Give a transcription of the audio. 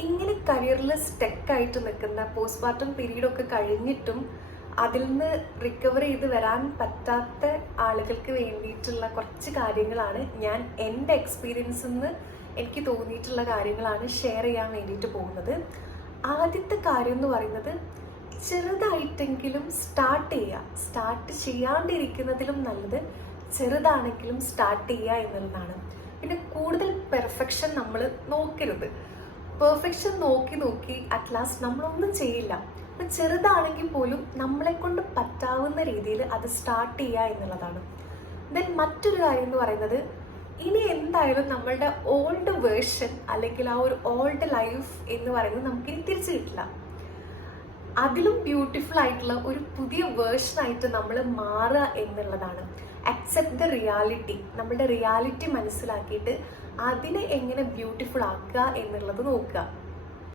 ഇങ്ങനെ കരിയറിൽ സ്റ്റക്കായിട്ട് നിൽക്കുന്ന പോസ്റ്റ്മോർട്ടം പീരീഡൊക്കെ കഴിഞ്ഞിട്ടും അതിൽ നിന്ന് റിക്കവർ ചെയ്ത് വരാൻ പറ്റാത്ത ആളുകൾക്ക് വേണ്ടിയിട്ടുള്ള കുറച്ച് കാര്യങ്ങളാണ് ഞാൻ എൻ്റെ എക്സ്പീരിയൻസിൽ നിന്ന് എനിക്ക് തോന്നിയിട്ടുള്ള കാര്യങ്ങളാണ് ഷെയർ ചെയ്യാൻ വേണ്ടിയിട്ട് പോകുന്നത്. ആദ്യത്തെ കാര്യം എന്ന് പറയുന്നത്, ചെറുതായിട്ടെങ്കിലും സ്റ്റാർട്ട് ചെയ്യാണ്ടിരിക്കുന്നതിലും നല്ലത് ചെറുതാണെങ്കിലും സ്റ്റാർട്ട് ചെയ്യുക എന്നുള്ളതാണ്. പിന്നെ കൂടുതൽ പെർഫെക്ഷൻ നമ്മൾ നോക്കരുത്. പെർഫെക്ഷൻ നോക്കി അറ്റ് ലാസ്റ്റ് നമ്മളൊന്നും ചെയ്യില്ല. അപ്പം ചെറുതാണെങ്കിൽ പോലും നമ്മളെ കൊണ്ട് പറ്റാവുന്ന രീതിയിൽ അത് സ്റ്റാർട്ട് ചെയ്യുക എന്നുള്ളതാണ്. ദെൻ മറ്റൊരു കാര്യം എന്ന് പറയുന്നത്, ഇനി എന്തായാലും നമ്മളുടെ ഓൾഡ് വേർഷൻ അല്ലെങ്കിൽ ആ ഒരു ഓൾഡ് ലൈഫ് എന്ന് പറയുന്നത് നമുക്കിനി തിരിച്ചു കിട്ടില്ല. അതിലും ബ്യൂട്ടിഫുൾ ആയിട്ടുള്ള ഒരു പുതിയ വേർഷനായിട്ട് നമ്മൾ മാറുക എന്നുള്ളതാണ്. Accept the reality. നമ്മളുടെ റിയാലിറ്റി മനസ്സിലാക്കിയിട്ട് അതിനെ എങ്ങനെ ബ്യൂട്ടിഫുൾ ആക്കുക എന്നുള്ളത് നോക്കുക.